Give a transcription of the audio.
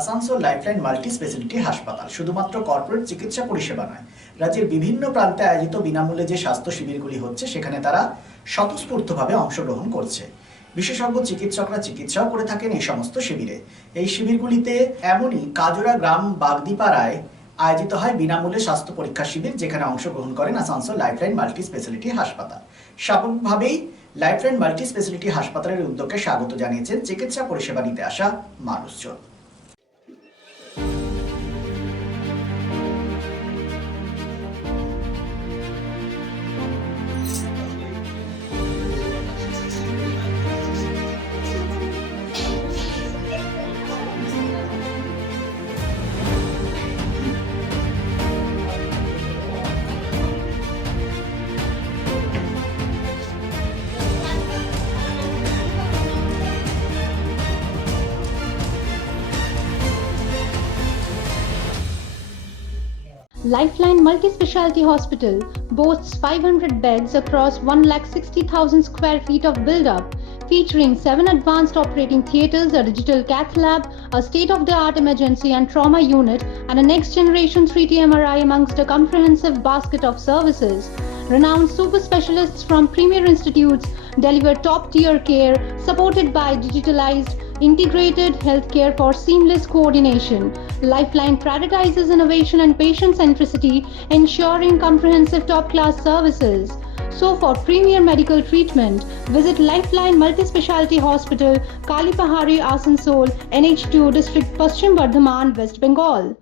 Asansol lifeline multi speciality হাসপাতাল শুধুমাত্র কর্পোরেট চিকিৎসা পরিষেবা নয়, রাজ্যের বিভিন্ন প্রান্তে আয়োজিত বিনামূল্যে যে স্বাস্থ্য শিবিরগুলি হচ্ছে সেখানে তারা স্বতঃস্ফূর্তভাবে অংশগ্রহণ করছে। বিশেষজ্ঞ চিকিৎসকরা চিকিৎসাও করে থাকেন এই সমস্ত শিবিরে। এই শিবিরগুলিতে এমনই কাজরা গ্রাম বাগদিপাড়ায় আয়োজিত হয় বিনামূল্যে স্বাস্থ্য পরীক্ষা শিবির, যেখানে অংশগ্রহণ করেন আসানসোল লাইফলাইন মাল্টি স্পেশালিটি হাসপাতাল। স্বাভাবিকভাবেই লাইফলাইন মাল্টি স্পেশালিটি হাসপাতালের উদ্যোগকে স্বাগত জানিয়েছেন চিকিৎসা পরিষেবা নিতে আসা মানুষজন। Lifeline Multi-Speciality Hospital boasts 500 beds across 160,000 square feet of build-up, featuring 7 advanced operating theatres, a digital cath lab, a state-of-the-art emergency and trauma unit, and a next-generation 3D MRI amongst a comprehensive basket of services. Renowned super specialists from premier institutes deliver top-tier care, supported by digitalized, integrated healthcare for seamless coordination. Lifeline prioritizes innovation and patient centricity, ensuring comprehensive top-class services. So for premier medical treatment, visit Lifeline Multi-Speciality Hospital, Kalipahari, Asansol, NH2 District, Paschim Bardhaman, West Bengal.